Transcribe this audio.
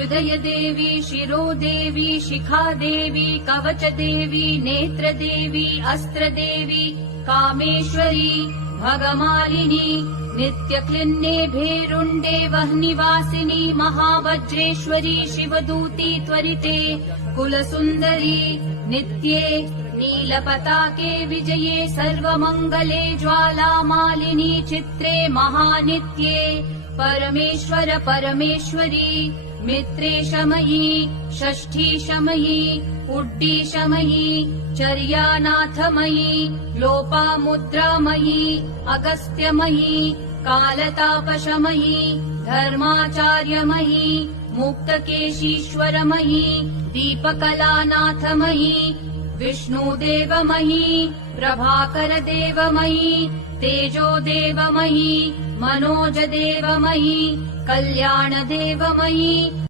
अभ्युदय देवी, शिरो देवी, शिखा देवी, कवच देवी, नेत्र देवी, अस्त्र देवी, कामेश्वरी, भगमालिनी, नित्यक्लिन्ने भेरुण्डे वह्निवासिनी, महावज्रेश्वरी, शिवदूती त्वरिते, कुलसुन्दरी, नित्ये नीलपताके विजये, सर्वमङ्गले, ज्वालामालिनी, चित्रे महानित्ये, परमेश्वर परमेश्वरी, मित्रेशमयी, षष्ठीशमयी, उड्डीशमयी, चर्यानाथमयी, लोपामुद्रामयी, अगस्त्यमयी, कालतापशमयी, धर्माचार्यमयी, मुक्तकेशीश्वरमयी, दीपकलानाथमयी, विष्णुदेवमयी, प्रभाकरदेवमयी, तेजोदेवमयी, मनोजदेवमयी, कल्याणदेवमयी,